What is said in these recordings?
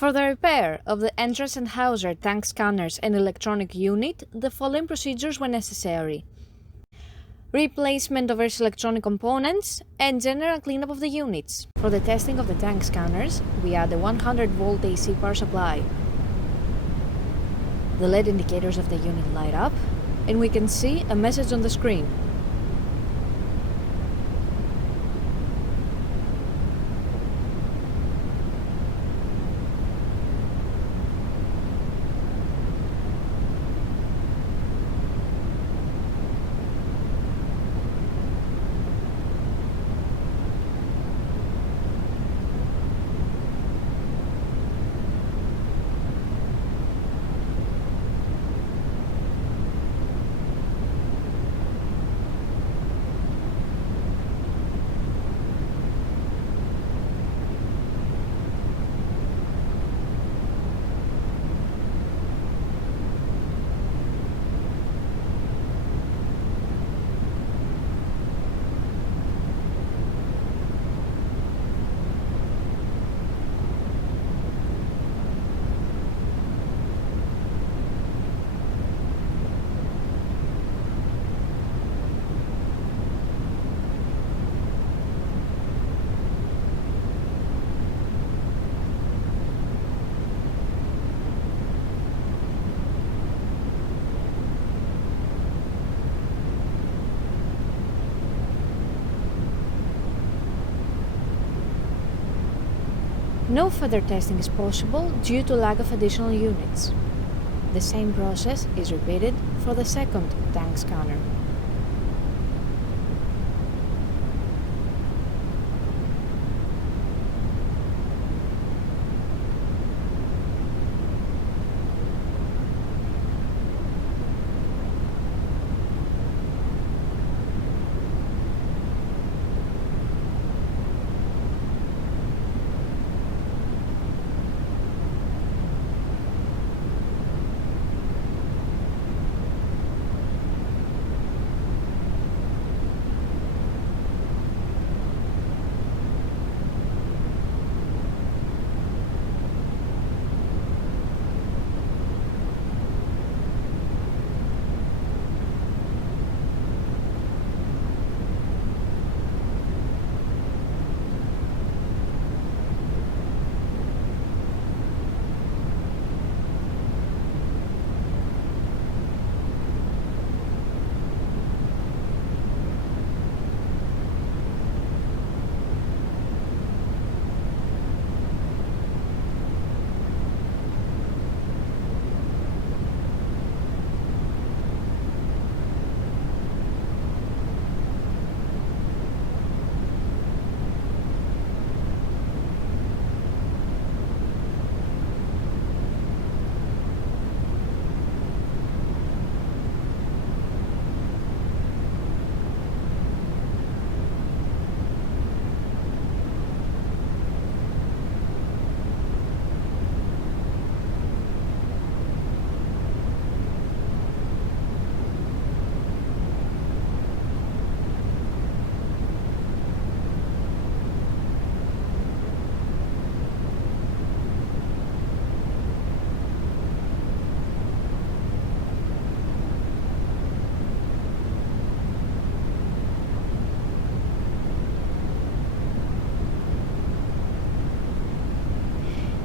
For the repair of the Endress+Hauser tank scanners and electronic unit, the following procedures were necessary: replacement of various electronic components and general cleanup of the units. For the testing of the tank scanners, we add a 100-volt AC power supply. The LED indicators of the unit light up, and we can see a message on the screen. No further testing is possible due to lack of additional units. The same process is repeated for the second tank scanner.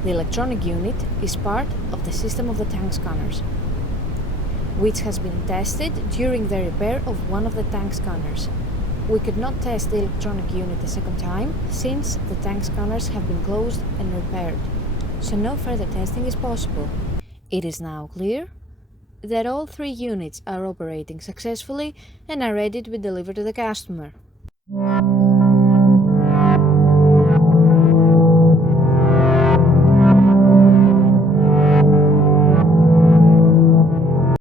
The electronic unit is part of the system of the tank scanners, which has been tested during the repair of one of the tank scanners. We could not test the electronic unit a second time since the tank scanners have been closed and repaired, so no further testing is possible. It is now clear that all three units are operating successfully and are ready to be delivered to the customer.